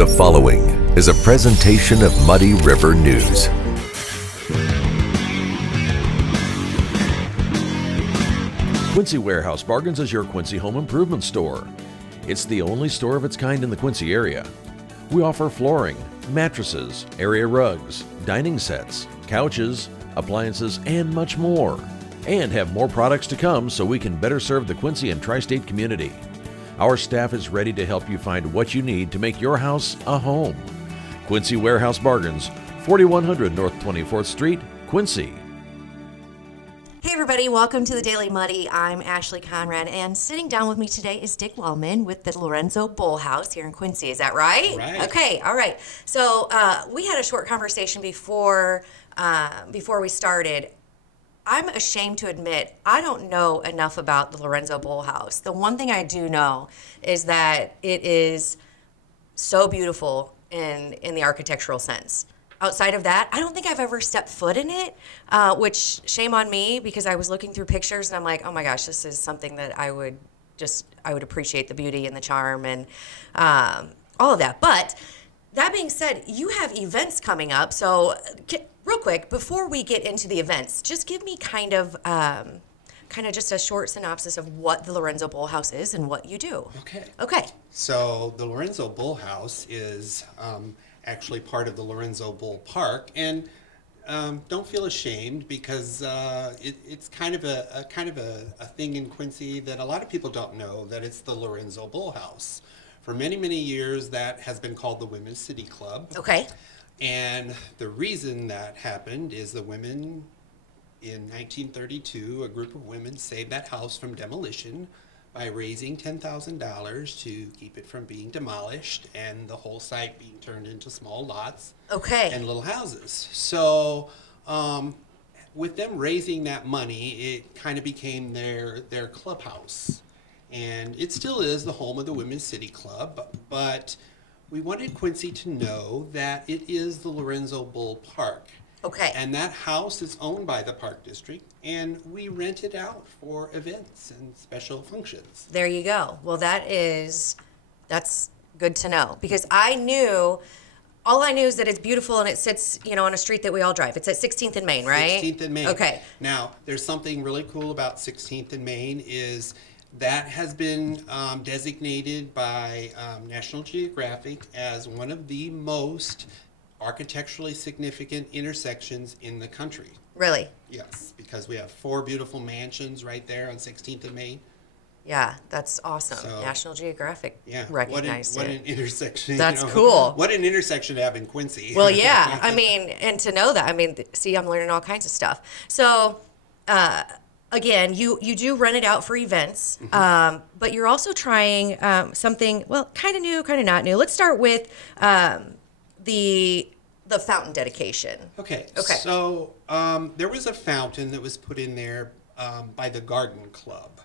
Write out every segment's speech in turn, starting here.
The following is a presentation of Muddy River News. Quincy Warehouse Bargains is your Quincy home improvement store. It's the only store of its kind in the Quincy area. We offer flooring, mattresses, area rugs, dining sets, couches, appliances, and much more. And have more products to come so we can better serve the Quincy and tri-state community. Our staff is ready to help you find what you need to make your house a home. Quincy Warehouse Bargains, 4100 North 24th Street, Quincy. Hey everybody, welcome to the Daily Muddy. I'm Ashley Conrad, and sitting down with me today is Dick Wellman with the Lorenzo Bull House here in Quincy. Is that right? Right. Okay, all right. So we had a short conversation before we started. I'm ashamed to admit I don't know enough about the Lorenzo Bull House. The one thing I do know is that it is so beautiful in the architectural sense. Outside of that, I don't think I've ever stepped foot in it, which shame on me because I was looking through pictures and I'm like, oh my gosh, this is something that I would appreciate the beauty and the charm and all of that. But that being said, you have events coming up, so real quick, before we get into the events, just give me kind of just a short synopsis of what the Lorenzo Bull House is and what you do. Okay. So the Lorenzo Bull House is actually part of the Lorenzo Bull Park, and don't feel ashamed because it's kind of a thing in Quincy that a lot of people don't know, that it's the Lorenzo Bull House. For many, many years, that has been called the Women's City Club. Okay. And the reason that happened is the women in 1932, a group of women saved that house from demolition by raising $10,000 to keep it from being demolished and the whole site being turned into small lots and little houses. So with them raising that money, it kind of became their clubhouse. And it still is the home of the Women's City Club, but we wanted Quincy to know that it is the Lorenzo Bull Park. Okay. And that house is owned by the Park District, and we rent it out for events and special functions. There you go. Well, that's good to know because all I knew is that it's beautiful and it sits, on a street that we all drive. It's at 16th and Maine, right? 16th and Maine. Okay. Now, there's something really cool about 16th and Maine is that has been designated by National Geographic as one of the most architecturally significant intersections in the country. Really? Yes, because we have 4 beautiful mansions right there on 16th and Maine. Yeah, that's awesome. So, National Geographic it. recognized What an intersection. That's cool. What an intersection to have in Quincy. Well, yeah. And to know that, see, I'm learning all kinds of stuff. So, again, you do rent it out for events, but you're also trying something, kind of new, kind of not new. Let's start with the fountain dedication. Okay. So there was a fountain that was put in there by the Garden Club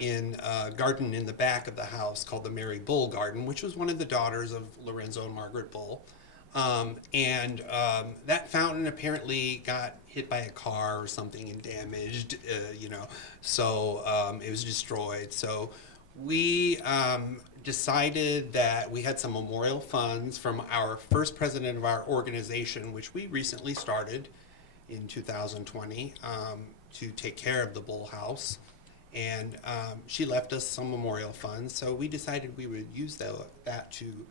in a garden in the back of the house called the Mary Bull Garden, which was one of the daughters of Lorenzo and Margaret Bull. And that fountain apparently got hit by a car or something and damaged, so it was destroyed. So we decided that we had some memorial funds from our first president of our organization, which we recently started in 2020, to take care of the Bull House. And she left us some memorial funds, so we decided we would use that to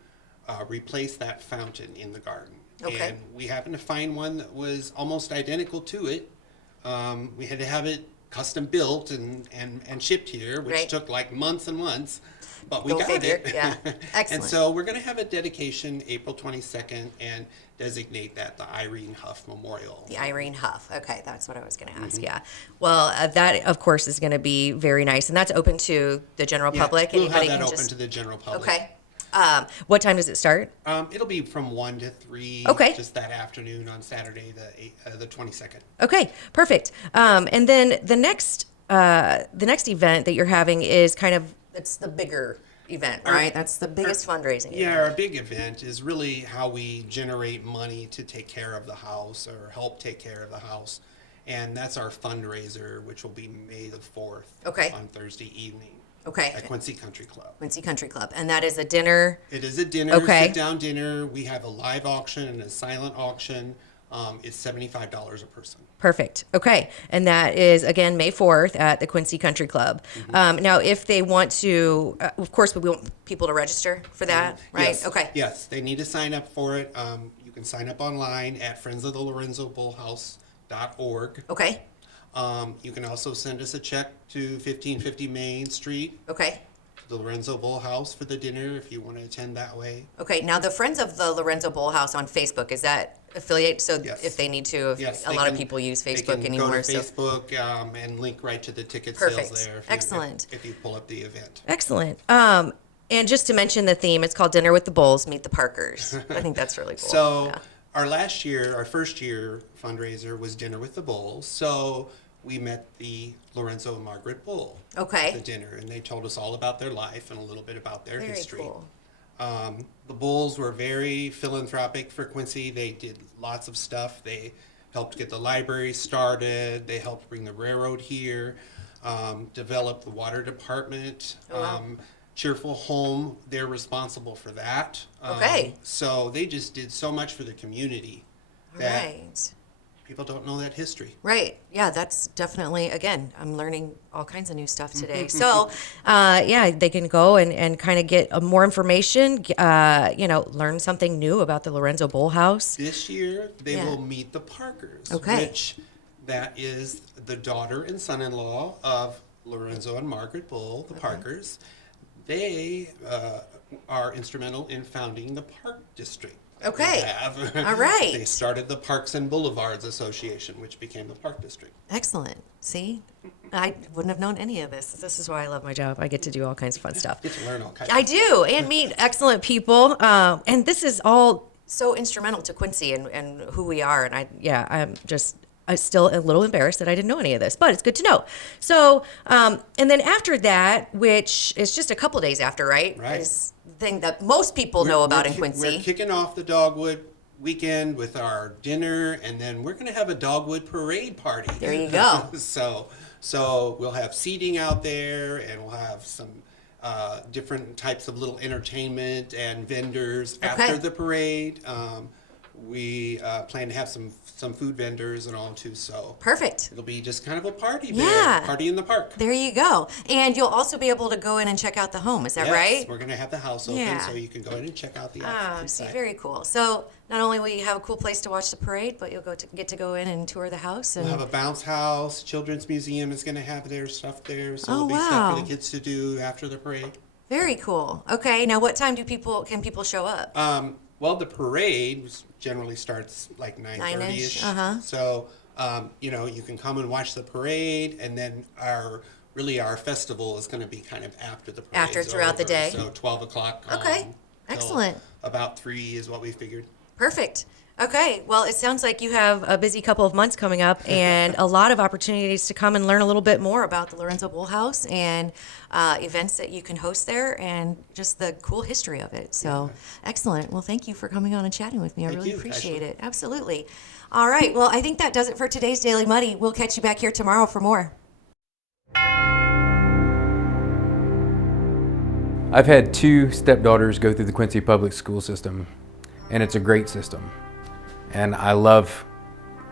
replace that fountain in the garden. Okay. And we happened to find one that was almost identical to it. We had to have it custom built and shipped here, which took like months and months, but we got it. Yeah. Excellent. And so we're going to have a dedication April 22nd and designate that the Irene Huff Memorial. The Irene Huff. Okay, that's what I was going to ask. Yeah. Well, that of course is going to be very nice, and that's open to the general public. We'll have that open to the general public. Okay. What time does it start? It'll be from 1 to 3. Okay. Just that afternoon on Saturday, the 22nd. Okay, perfect. And then the next event that you're having is it's the bigger event, right? That's the biggest fundraising event. Our big event is really how we generate money to take care of the house or help take care of the house. And that's our fundraiser, which will be May the 4th on Thursday evening. Okay. At Quincy Country Club. Quincy Country Club. And that is a dinner. It is a dinner, Okay. sit-down dinner. We have a live auction and a silent auction. It's $75 a person. Perfect. Okay. And that is, again, May 4th at the Quincy Country Club. Now, if they want to, of course, we want people to register for that, right? Yes. Okay. Yes, they need to sign up for it. You can sign up online at friendsoftheLorenzoBullHouse.org. Okay. You can also send us a check to 1550 Main Street, Okay. the Lorenzo Bull House, for the dinner if you want to attend that way. Okay. Now, the Friends of the Lorenzo Bull House on Facebook, is that affiliate? So Yes. if they need to, Yes, a they lot of can- people use they Facebook can anymore. Go to So Facebook and link right to the ticket Perfect. sales there. Excellent. If you pull up the event. excellent. And just to mention the theme, it's called Dinner with the Bulls, Meet the Parkers. I think that's really cool. So Yeah. our first year fundraiser was Dinner with the Bulls. So we met the Lorenzo and Margaret Bull Okay. at the dinner, and they told us all about their life and a little bit about their Very history. cool. The Bulls were very philanthropic for Quincy. They did lots of stuff. They helped get the library started. They helped bring the railroad here, develop the water department. Oh, wow. Cheerful Home, they're responsible for that. Okay. So they just did so much for the community All that right. people don't know that history. Right. Yeah, that's definitely, again, I'm learning all kinds of new stuff today. So, yeah, they can go and kind of get more information, learn something new about the Lorenzo Bull House. This year, they Yeah. will meet the Parkers, Okay. which that is the daughter and son-in-law of Lorenzo and Margaret Bull, the Parkers. They are instrumental in founding the Park District. that we Okay. have. All right. They started the Parks and Boulevards Association, which became the Park District. Excellent. See, I wouldn't have known any of this. This is why I love my job. I get to do all kinds of fun stuff. Get to learn all kinds I of do, and meet excellent people. And this is all so instrumental to Quincy and who we are. And I'm still a little embarrassed that I didn't know any of this, but it's good to know. So, and then after that, which is just a couple days after, right? Right. Is the thing that most people know about in Quincy. We're kicking off the Dogwood weekend with our dinner, and then we're going to have a Dogwood Parade party. There you go. So we'll have seating out there, and we'll have some different types of little entertainment and vendors Okay. after the parade. We plan to have some food vendors and all too, so Perfect. it'll be just kind of a party Yeah. there, party in the park. There you go. And you'll also be able to go in and check out the home. Is that Yes, right? we're going to have the house open, Yeah. so you can go in and check out the Oh, outside. see, very cool. So not only will you have a cool place to watch the parade, but you'll get to go in and tour the house. And We'll have a bounce house. Children's Museum is going to have their stuff there, so Oh, there'll be stuff wow. for the kids to do after the parade. very cool. Okay, now what time can people show up? Well, the parade generally starts like 9:30ish. 9-ish, uh-huh. So, you can come and watch the parade, and then our festival is going to be kind of after the parade. After, throughout the day. So 12 o'clock. Okay, till excellent. About 3 is what we figured. Perfect. Okay, well, it sounds like you have a busy couple of months coming up and a lot of opportunities to come and learn a little bit more about the Lorenzo Bull House and events that you can host there and just the cool history of it. So, excellent. Well, thank you for coming on and chatting with me. I Thank really you, appreciate Ashley. it. Absolutely. All right, well, I think that does it for today's Daily Muddy. We'll catch you back here tomorrow for more. I've had 2 stepdaughters go through the Quincy public school system, and it's a great system. And I love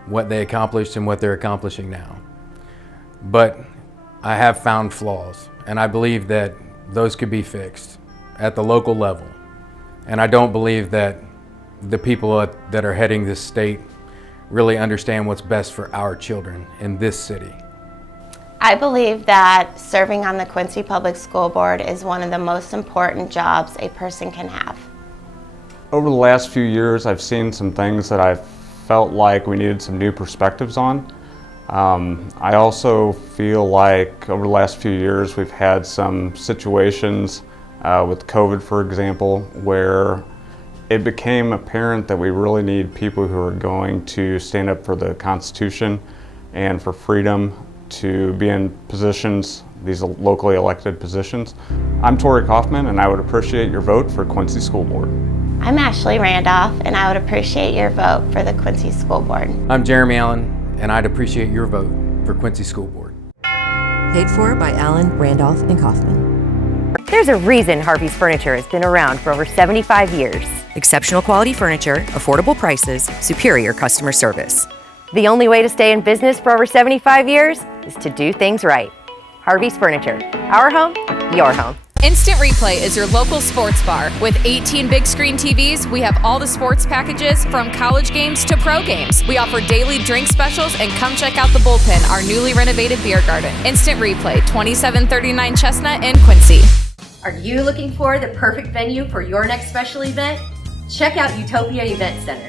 what they accomplished and what they're accomplishing now. But I have found flaws, and I believe that those could be fixed at the local level. And I don't believe that the people that are heading this state really understand what's best for our children in this city. I believe that serving on the Quincy Public School Board is one of the most important jobs a person can have. Over the last few years, I've seen some things that I felt like we needed some new perspectives on. I also feel like over the last few years, we've had some situations with COVID, for example, where it became apparent that we really need people who are going to stand up for the Constitution and for freedom to be in positions, these locally elected positions. I'm Tori Kaufman, and I would appreciate your vote for Quincy School Board. I'm Ashley Randolph, and I would appreciate your vote for the Quincy School Board. I'm Jeremy Allen, and I'd appreciate your vote for Quincy School Board. Paid for by Allen, Randolph, and Kaufman. There's a reason Harvey's Furniture has been around for over 75 years. Exceptional quality furniture, affordable prices, superior customer service. The only way to stay in business for over 75 years is to do things right. Harvey's Furniture. Our home, your home. Instant Replay is your local sports bar. With 18 big screen TVs, we have all the sports packages from college games to pro games. We offer daily drink specials, and come check out the Bullpen, our newly renovated beer garden. Instant Replay, 2739 Chestnut in Quincy. Are you looking for the perfect venue for your next special event? Check out Utopia Event Center.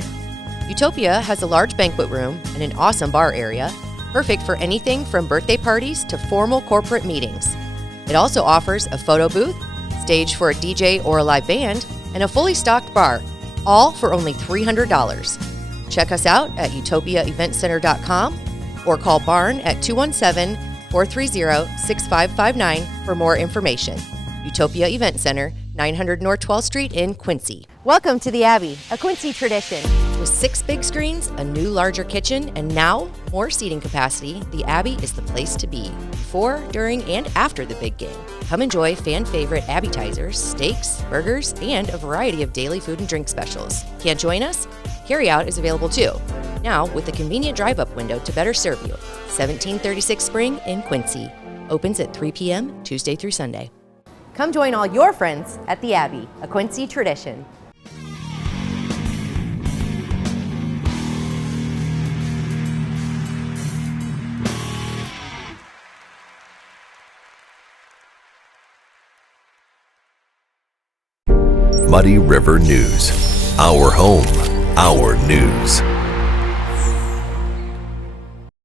Utopia has a large banquet room and an awesome bar area, perfect for anything from birthday parties to formal corporate meetings. It also offers a photo booth, stage for a DJ or a live band, and a fully stocked bar, all for only $300. Check us out at utopiaeventcenter.com or call Barn at 217-430-6559 for more information. Utopia Event Center, 900 North 12th Street in Quincy. Welcome to the Abbey, a Quincy tradition. With 6 big screens, a new larger kitchen, and now more seating capacity, the Abbey is the place to be before, during, and after the big game. Come enjoy fan favorite appetizers, steaks, burgers, and a variety of daily food and drink specials. Can't join us? Carryout is available too. Now with a convenient drive-up window to better serve you. 1736 Spring in Quincy. Opens at 3 p.m. Tuesday through Sunday. Come join all your friends at the Abbey, a Quincy tradition. Muddy River News. Our home, our news.